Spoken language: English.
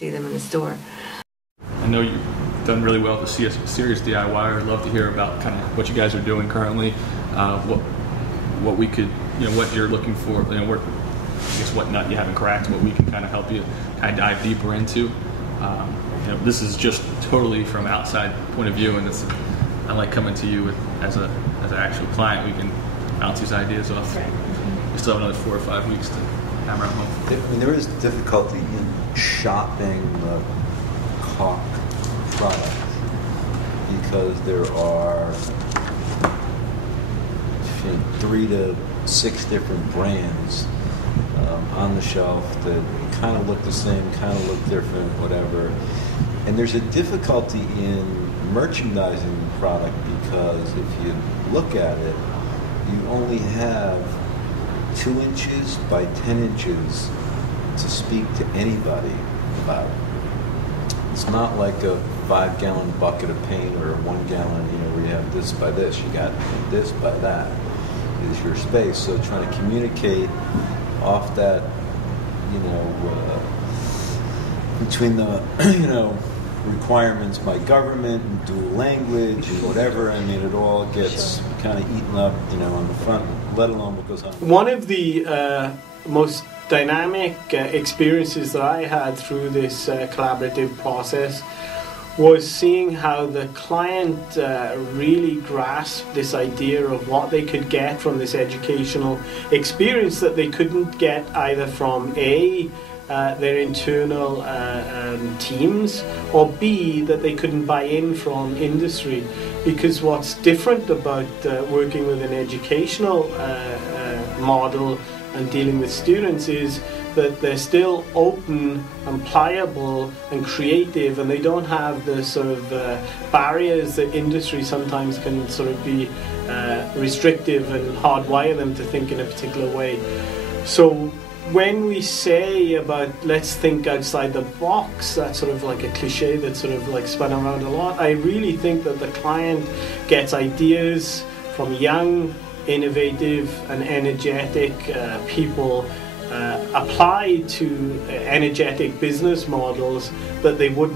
see them in the store. I know you've done really well to see a serious DIY. I'd love to hear about kind of what you guys are doing currently, what we could, what you're looking for, what nut you haven't cracked, what we can kind of help you kind of dive deeper into. This is just totally from outside point of view, and I like coming to you as an actual client. We can bounce these ideas off. Right. We still have another 4 or 5 weeks to hammer out home. There is difficulty in shopping the caulk product because there are 3 to 6 different brands on the shelf that kind of look the same, kind of look different, whatever. And there's a difficulty in merchandising the product because if you look at it, you only have 2 inches by 10 inches to speak to anybody about it. It's not like a 5-gallon bucket of paint or a 1 gallon, where you have this by this. You got this by that is your space. So trying to communicate off that, between the, requirements by government and dual language and whatever, it all gets kind of eaten up, on the front, let alone what goes on. One of the most dynamic experiences that I had through this collaborative process was seeing how the client really grasped this idea of what they could get from this educational experience that they couldn't get either from their internal teams, or B, that they couldn't buy in from industry. Because what's different about working with an educational model and dealing with students is that they're still open and pliable and creative, and they don't have the sort of barriers that industry sometimes can sort of be restrictive and hardwire them to think in a particular way. So when we say about let's think outside the box, that's sort of like a cliche that's sort of like spun around a lot. I really think that the client gets ideas from young, innovative and energetic people applied to energetic business models that they wouldn't